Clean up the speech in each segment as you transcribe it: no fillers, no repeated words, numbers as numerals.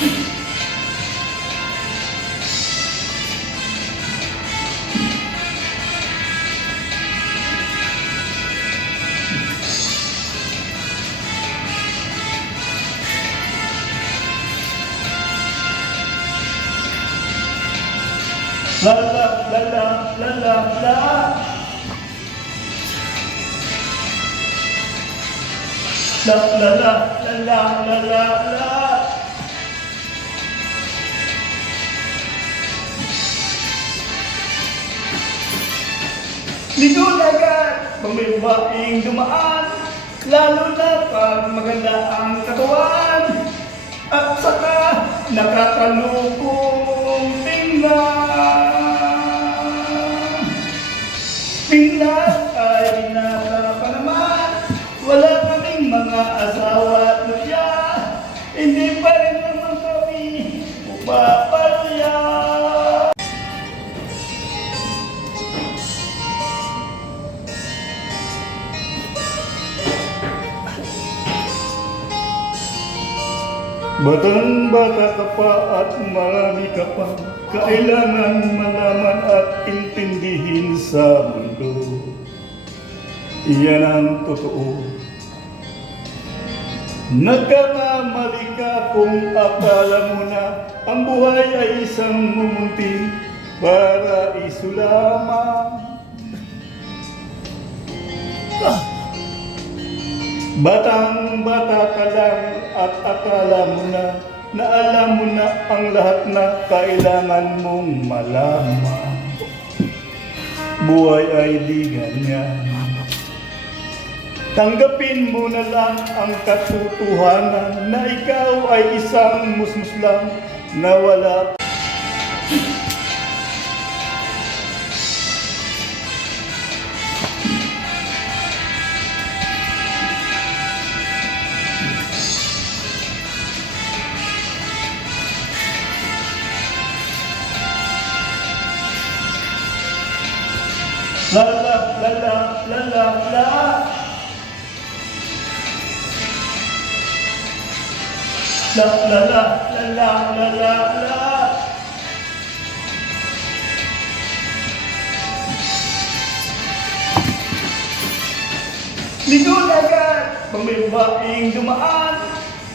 La la la la la la la. La la la la la la la la. Lingon agad pag may babaeng dumaan, lalo na pag maganda ang katawan at saka nakakalukong tingnan. Tingnan ay nasa pa naman, wala kaming mga asawa at luya, hindi pa rin naman kami upapalya. Batang-bata ka pa at marami ka pa kailangan malaman at intindihin sa mundo. Iyan ang totoo. Nagkakamali ka kung akala mo na ang buhay ay isang mumunting paraiso lamang. Batang-bata ka lang at akala mo na alam mo na ang lahat na kailangan mong malaman. Buhay ay di ganyan. Tanggapin mo na lang ang katotohanan na ikaw ay isang musmus lang na wala. La la la la la la la. La la la la la la la la. Lingon agad pag may babaeng dumaan,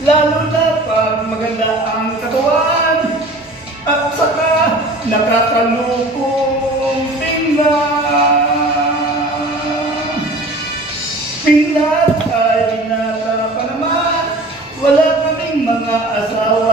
lalo na pag maganda ang katawan at saka nakakalukong tingnan. Tingnan ay nasa pa naman, wala kaming mga asawa